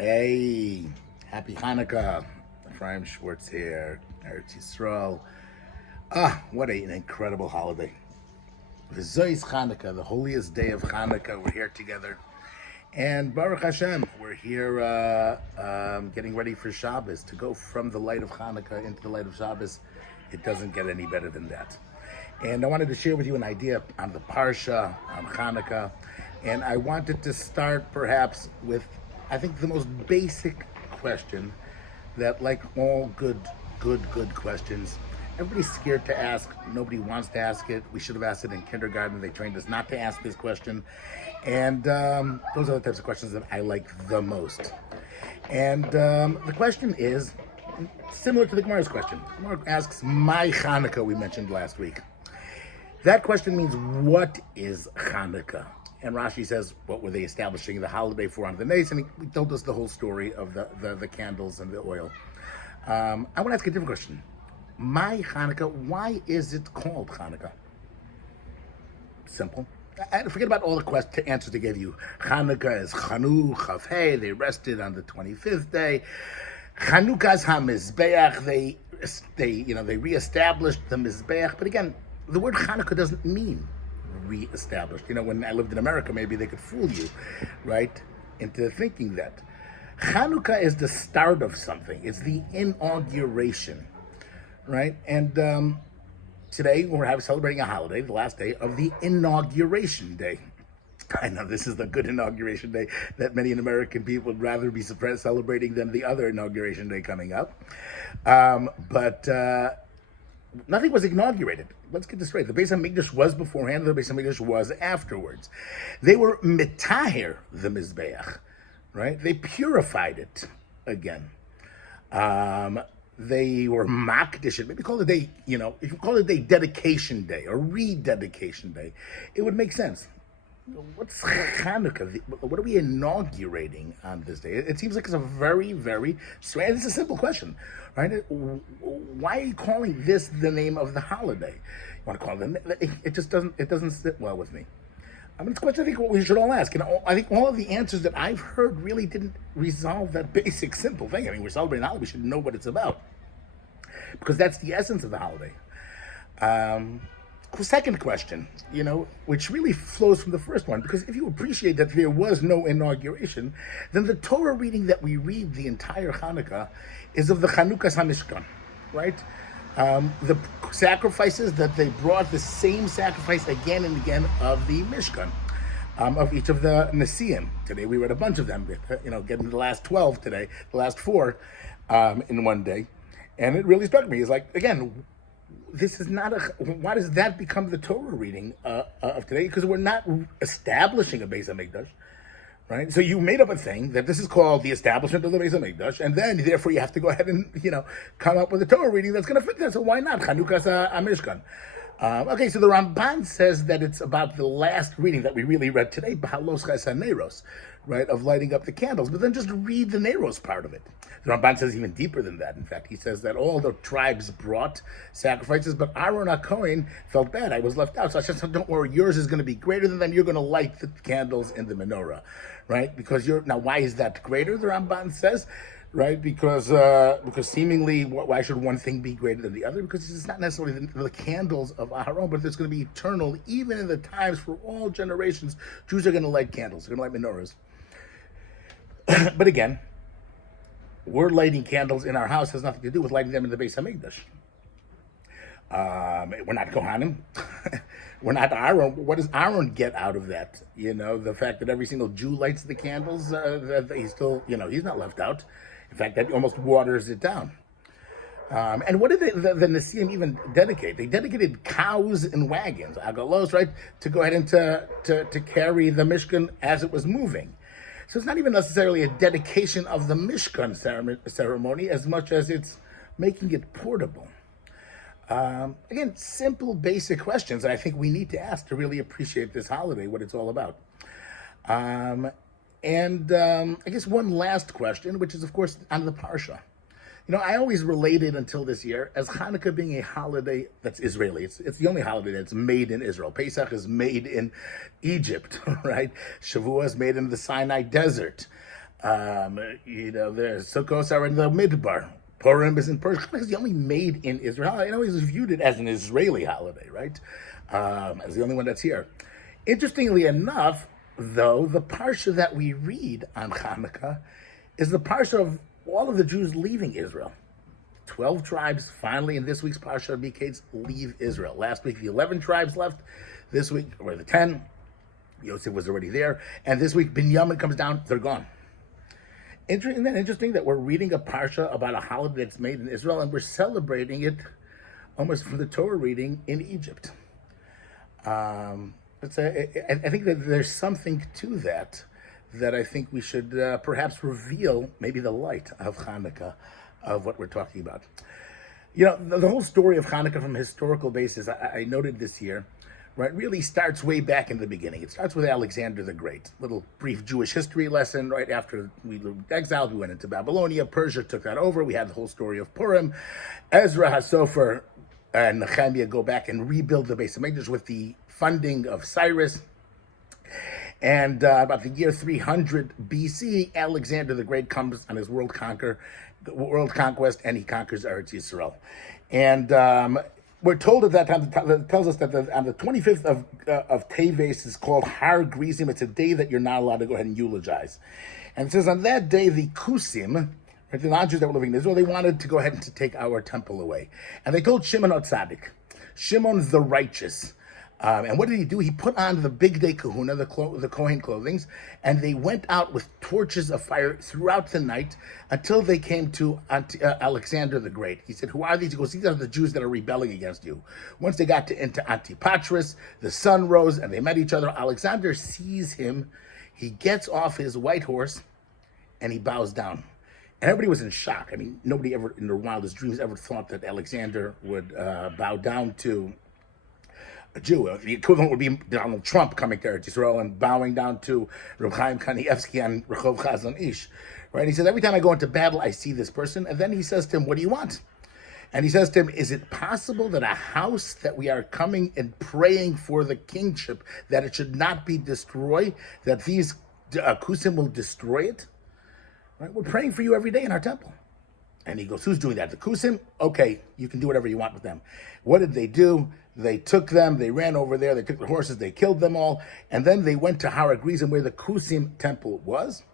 Hey, happy Hanukkah. Ephraim Schwartz here, Eretz Yisrael. What an incredible holiday. V'zois Hanukkah, the holiest day of Hanukkah. We're here together. And Baruch Hashem, we're here getting ready for Shabbos. To go from the light of Hanukkah into the light of Shabbos, it doesn't get any better than that. And I wanted to share with you an idea on the Parsha, on Hanukkah. And I wanted to start perhaps with, I think, the most basic question that, like all good questions, everybody's scared to ask. Nobody wants to ask it. We should have asked it in kindergarten. They trained us not to ask this question. And those are the types of questions that I like the most. And the question is similar to the Gemara's question. The Gemara asks, my Hanukkah, we mentioned last week. That question means, what is Hanukkah? And Rashi says, what were they establishing the holiday for on the Nes? And he told us the whole story of the candles and the oil. I want to ask a different question. My Hanukkah, why is it called Hanukkah? Simple. Forget about all the answers they gave you. Hanukkah is Chanu, Chavhei, they rested on the 25th day. Chanukah's HaMizbeach, they reestablished the Mizbeach. But again, the word Hanukkah doesn't mean reestablished. When I lived in America, maybe they could fool you, right, into thinking that. Hanukkah is the start of something. It's the inauguration, right? And today we're celebrating a holiday, the last day of the inauguration day. I know this is the good inauguration day that many American people would rather be celebrating than the other inauguration day coming up. But nothing was inaugurated. Let's get this straight. The Beis HaMikdash was beforehand, the Beis HaMikdash was afterwards. They were mitaher the Mizbeach, right? They purified it again. They were makdish it. Maybe call it if you call it a dedication day or rededication day, it would make sense. What's Chanukkah? What are we inaugurating on this day? It seems like it's a very, very strange. It's a simple question, right? Why are you calling this the name of the holiday? You want to call it? It just doesn't. It doesn't sit well with me. It's a question I think what we should all ask. I think all of the answers that I've heard really didn't resolve that basic, simple thing. We're celebrating a holiday. We should know what it's about, because that's the essence of the holiday. Second question, which really flows from the first one, because if you appreciate that there was no inauguration, then the Torah reading that we read the entire Hanukkah is of the Chanukas HaMishkan, right? The sacrifices that they brought, the same sacrifice again and again of the Mishkan, of each of the Nesiim. Today we read a bunch of them, getting the last 12 today, the last 4 in one day. And it really struck me. It's like, again, this is not why does that become the Torah reading of today? Because we're not establishing a Beis HaMikdash, right? So you made up a thing that this is called the establishment of the Beis HaMikdash, and then therefore you have to go ahaid and come up with a Torah reading that's going to fit that. So why not Chanukas HaMishkan? Okay, so the Ramban says that it's about the last reading that we really read today, Bahalos Neros, right, of lighting up the candles. But then just read the Neros part of it. The Ramban says even deeper than that. In fact, he says that all the tribes brought sacrifices, but Aaron HaKohen felt bad. I was left out. So I said, don't worry, yours is going to be greater than them. You're going to light the candles in the menorah, right? Because now why is that greater, the Ramban says? Right, because seemingly, why should one thing be greater than the other? Because it's not necessarily the candles of Aharon, but it's going to be eternal, even in the times for all generations. Jews are going to light candles, they're going to light menorahs. But again, we're lighting candles in our house has nothing to do with lighting them in the Beis HaMikdash. We're not Kohanim. We're not Aaron. What does Aaron get out of that? The fact that every single Jew lights the candles, he's still, he's not left out. In fact, that almost waters it down. And what did the Nesiim even dedicate? They dedicated cows and wagons, agalos, right, to go ahead and to carry the Mishkan as it was moving. So it's not even necessarily a dedication of the Mishkan ceremony as much as it's making it portable. Again, simple, basic questions that I think we need to ask to really appreciate this holiday, what it's all about. I guess one last question, which is, of course, on the Parsha. I always related until this year as Hanukkah being a holiday that's Israeli. It's the only holiday that's made in Israel. Pesach is made in Egypt, right? Shavuot is made in the Sinai desert. The Sukkos are in the Midbar. Purim is in Persia. Hanukkah is the only made in Israel. I always viewed it as an Israeli holiday, right? As the only one that's here. Interestingly enough, though, the parsha that we read on Hanukkah is the parsha of all of the Jews leaving Israel. 12 tribes finally in this week's parsha of Miketz leave Israel. Last week the 11 tribes left. This week, or the 10, Yosef was already there. And this week Binyamin comes down, they're gone. Isn't that interesting that we're reading a parsha about a holiday that's made in Israel and we're celebrating it almost from the Torah reading in Egypt? I think that there's something to that I think we should perhaps reveal maybe the light of Hanukkah, of what we're talking about. The whole story of Hanukkah from a historical basis, I noted this year, right, really starts way back in the beginning. It starts with Alexander the Great. Little brief Jewish history lesson. Right after we exiled, we went into Babylonia. Persia took that over. We had the whole story of Purim. Ezra HaSofer and Nehemiah go back and rebuild the base of Mikdash with the funding of Cyrus. And about the year 300 BC, Alexander the Great comes on his world conquest, and he conquers Eretz Yisrael. And we're told at that time, that tells us that on the 25th of Teves is called Har Grizim. It's a day that you're not allowed to go ahead and eulogize. And it says on that day, the Kusim, the non-Jews that were living in Israel, they wanted to go ahead and to take our temple away. And they told Shimon Tzaddik, Shimon the righteous. And what did he do? He put on the big day kahuna, the Kohen clothings, and they went out with torches of fire throughout the night until they came to Alexander the Great. He said, who are these? He goes, these are the Jews that are rebelling against you. Once they got into Antipatris, the sun rose and they met each other. Alexander sees him. He gets off his white horse and he bows down. And everybody was in shock. I mean, nobody ever in their wildest dreams ever thought that Alexander would bow down to a Jew. The equivalent would be Donald Trump coming to Eretz Yisrael and bowing down to Reb Chaim Kanievsky on Rehov Chazon Ish. Right? He says, every time I go into battle, I see this person. And then he says to him, what do you want? And he says to him, is it possible that a house that we are coming and praying for the kingship, that it should not be destroyed, that these Kusim will destroy it? Right? We're praying for you every day in our temple. And he goes, who's doing that? The Kusim? Okay, you can do whatever you want with them. What did they do? They took them, they ran over there, they took the horses, they killed them all, and then they went to Har Grizim, where the Kusim temple was,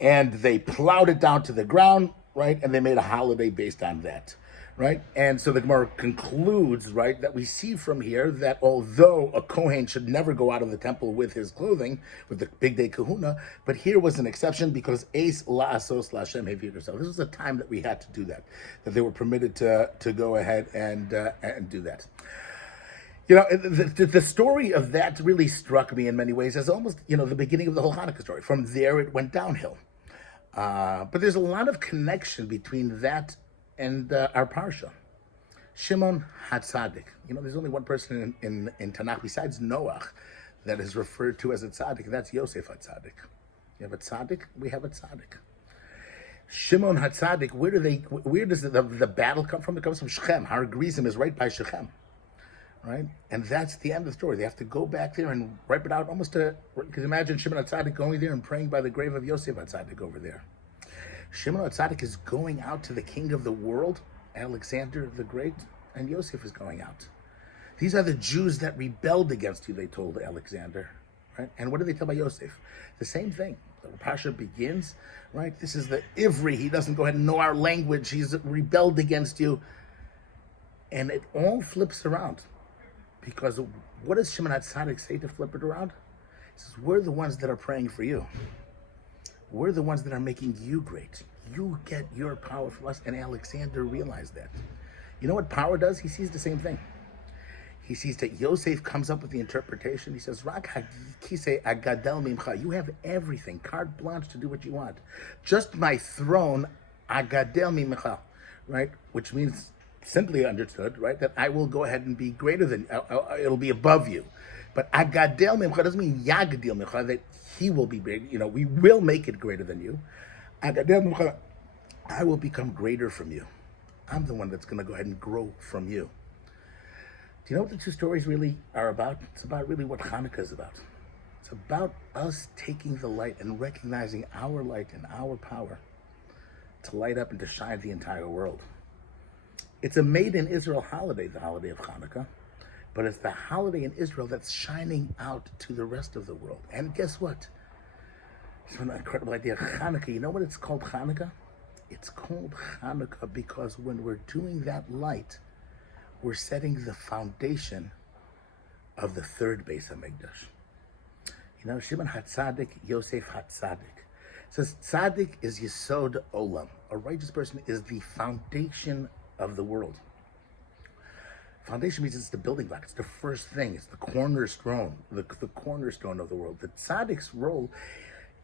and they plowed it down to the ground, right, and they made a holiday based on that, right? And so the Gemara concludes, right, that we see from here that although a Kohen should never go out of the temple with his clothing, with the big day kahuna, but here was an exception because Eis la'asos la'Hashem hevi yourself. This was a time that we had to do that they were permitted to go ahead and do that. The story of that really struck me in many ways as almost, the beginning of the whole Hanukkah story. From there, it went downhill. But there's a lot of connection between that and our parsha. Shimon HaTzadik. There's only one person in Tanakh besides Noach that is referred to as a tzaddik, and that's Yosef HaTzadik. You have a tzaddik, we have a tzaddik. Shimon HaTzadik, where does the battle come from? It comes from Shechem. Har Grizim is right by Shechem. Right? And that's the end of the story. They have to go back there and wipe it out almost you can imagine Shimon HaTzadik going there and praying by the grave of Yosef HaTzadik over there. Shimon HaTzadik is going out to the king of the world, Alexander the Great, and Yosef is going out. These are the Jews that rebelled against you, they told Alexander. Right? And what do they tell by Yosef? The same thing. The Parsha begins, right? This is the Ivri. He doesn't go ahead and know our language. He's rebelled against you. And it all flips around. Because what does Shimon HaTzadik say to flip it around? He says, we're the ones that are praying for you. We're the ones that are making you great. You get your power from us. And Alexander realized that. You know what power does? He sees the same thing. He sees that Yosef comes up with the interpretation. He says, Rak hakise agadel mimcha. You have everything, carte blanche to do what you want. Just my throne, agadel mimcha, right? Which means, simply understood, right, that I will go ahead and be greater than, it'll be above you. But agadel mimcha doesn't mean yagadil mimcha, that he will be big, we will make it greater than you. Agadel mimcha, I will become greater from you. I'm the one that's going to go ahead and grow from you. Do you know what the two stories really are about? It's about really what Hanukkah is about. It's about us taking the light and recognizing our light and our power to light up and to shine the entire world. It's a made in Israel holiday, the holiday of Chanuka, but it's the holiday in Israel that's shining out to the rest of the world. And guess what? It's an incredible idea. Chanuka, you know what it's called Chanuka? It's called Chanuka because when we're doing that light, we're setting the foundation of the third Beis HaMikdash. You know, Shimon HaTzadik, Yosef HaTzadik. It says, Tzadik is Yesod Olam. A righteous person is the foundation of the world. Foundation means it's the building block. It's the first thing. It's the cornerstone, the cornerstone of the world. The Tzaddik's role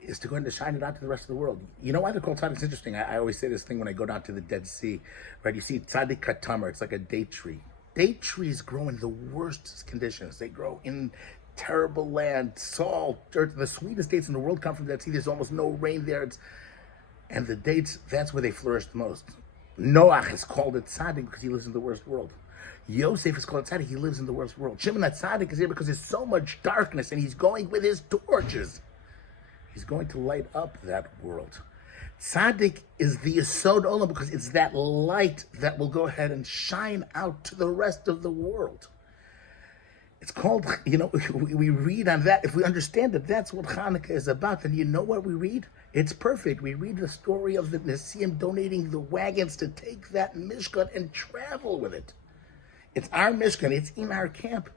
is to go ahead and shine it out to the rest of the world. You know why they're called Tzaddik? It's interesting. I always say this thing when I go down to the Dead Sea, right? You see Tzaddik Katamar. It's like a date tree. Date trees grow in the worst conditions. They grow in terrible land, salt, dirt. The sweetest dates in the world come from the Dead Sea. There's almost no rain there. And the dates, that's where they flourish the most. Noach is called a tzaddik because he lives in the worst world. Yosef is called a tzaddik, he lives in the worst world. Shimon HaTzadik is here because there's so much darkness and he's going with his torches. He's going to light up that world. Tzaddik is the Yesod Olam because it's that light that will go ahead and shine out to the rest of the world. It's called, you know, we read on that. If we understand that that's what Hanukkah is about, then you know what we read? It's perfect. We read the story of the Nesiim donating the wagons to take that Mishkan and travel with it. It's our Mishkan. It's in our camp.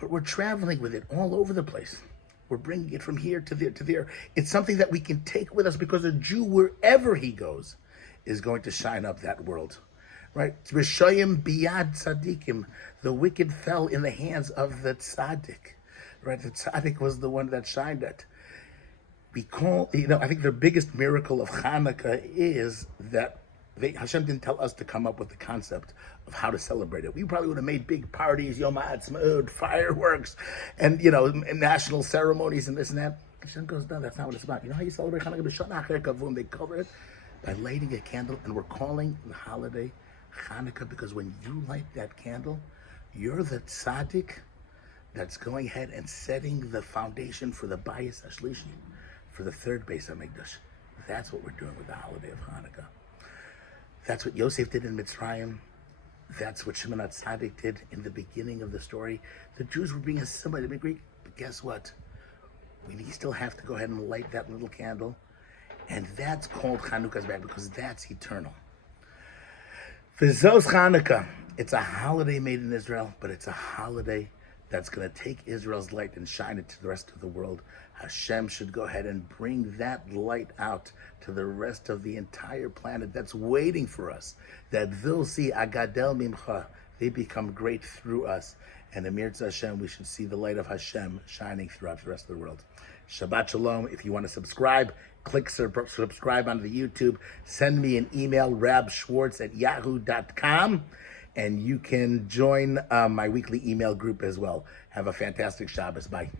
But we're traveling with it all over the place. We're bringing it from here to there to there. It's something that we can take with us because a Jew, wherever he goes, is going to shine up that world. Right? Rishayim biyad tzadikim. The wicked fell in the hands of the tzaddik. Right? The tzaddik was the one that shined it. We call, you know, I think the biggest miracle of Hanukkah is that Hashem didn't tell us to come up with the concept of how to celebrate it. We probably would have made big parties, Yom HaAtzmaut, fireworks, and, you know, national ceremonies and this and that. Hashem goes, no, that's not what it's about. You know how you celebrate Hanukkah? They cover it by lighting a candle, and we're calling the holiday Hanukkah because when you light that candle, you're the tzaddik that's going ahead and setting the foundation for the Bayis HaShlishi, for the third Beis HaMikdash. That's what we're doing with the holiday of Hanukkah. That's what Yosef did in Mitzrayim. That's what Shimon HaTzadik did in the beginning of the story. The Jews were being assimilated in Greek, but guess what? We still have to go ahead and light that little candle, and that's called Chanuka's bag because that's eternal. V'zos Chanuka. It's a holiday made in Israel, but it's a holiday that's going to take Israel's light and shine it to the rest of the world. Hashem should go ahead and bring that light out to the rest of the entire planet that's waiting for us. That they'll see Agadel Mimcha. They become great through us. And Amir Hashem, we should see the light of Hashem shining throughout the rest of the world. Shabbat Shalom. If you want to subscribe, click subscribe on the YouTube. Send me an email, rabschwartz@yahoo.com. And you can join my weekly email group as well. Have a fantastic Shabbos. Bye.